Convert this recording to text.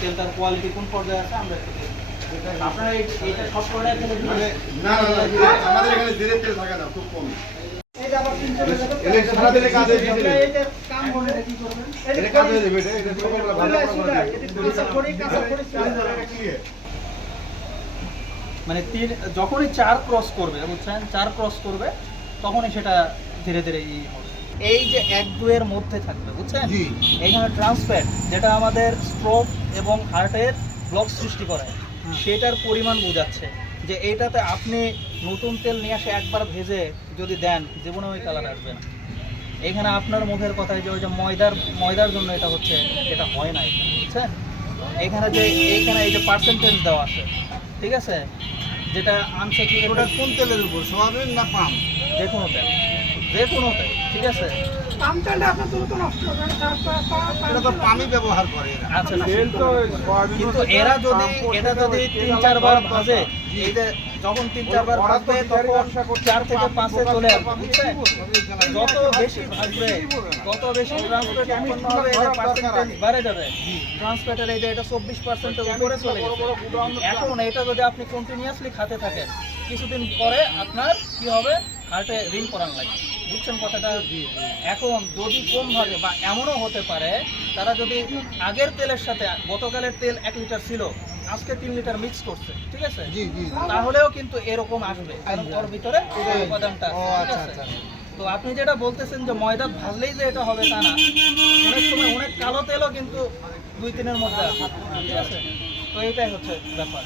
তেলটার quality কোন পর্যায়ে আছে আমরা একটু দেখব। আপনারা এইটা সব করে মানে না আমাদের এখানে ধীরে তেল থাকে না, খুব কম। এইটা আবার 3 চলে যাবে। এটা সারা দিনে কাজ হয়ে যাবে। এইটা কাম করে কি করবেন? এটা কাজ হয়ে যাবে, এটা সকালবেলা ভালো করে মানে যখনই 4 ক্রস করবে, বুঝছেন, 4 ক্রস করবে তখনই সেটা ধীরে ধীরে হবে। এই যে 1-2 এর মধ্যে থাকবে, বুঝছেন, জি। এইখানে ট্রান্সফ্যাট যেটা আমাদের স্ট্রোক এবং হার্টের ব্লক সৃষ্টি করে সেটার পরিমাণ বোঝাচ্ছে যে এইটাতে আপনি নতুন তেল নিয়ে আসে একবার ভেজে যদি দেন জীবনে ওই কালার আসবে না। এখানে আপনার মুখের কথায় যে ওই যে ময়দার জন্য এটা হচ্ছে, এটা হয় না এখানে, বুঝছেন। এখানে যে এইখানে এই যে পার্সেন্টেজ দেওয়া আছে, ঠিক আছে, যেটা আনছে কি ওটা কোন তেলের উপর, সোয়াবিন না পাম? যে কোনো তেল, ঠিক আছে। এটা তো পামই ব্যবহার করে এরা। আচ্ছা না, কিন্তু এরা যদি এটা যদি 3-4 বার ভাজে, এই যে যখন 3-4 বার ভাজবে তখন 4 থেকে 5 এ চলে আসবে, বুঝছেন। যত বেশি ভাজবে তত বেশি ট্রান্সফ্যাট উৎপন্ন হবে, এটা পার্সেন্টেজ বেড়ে যাবে। ট্রান্সফ্যাটের এই যে এটা 24% এর উপরে চলে গেছে। এখন এটা যদি আপনি কন্টিনিউয়াসলি খেতে থাকেন, কিছুদিন পরে আপনার কি হবে, হার্টে রিং করান লাগবে, বুঝছেন কথাটা। এখন যদি কম ভাগে বা এমনও হতে পারে তারা যদি আগের তেলের সাথে গতকালের তেল 1 লিটার ছিল, আজকে 3 লিটার মিক্স করছে, ঠিক আছে, তাহলেও কিন্তু এরকম আসবে, কারণ ওর ভিতরে এই উপাদানটা আছে, ঠিক আছে। তো আপনি যেটা বলতেছেন যে ময়দা ভাজলেই যে এটা হবে তা না, অনেক সময় অনেক কালো তেলও কিন্তু 2-3 এর মধ্যে আছে, ঠিক আছে। তো এইটাই হচ্ছে ব্যাপার।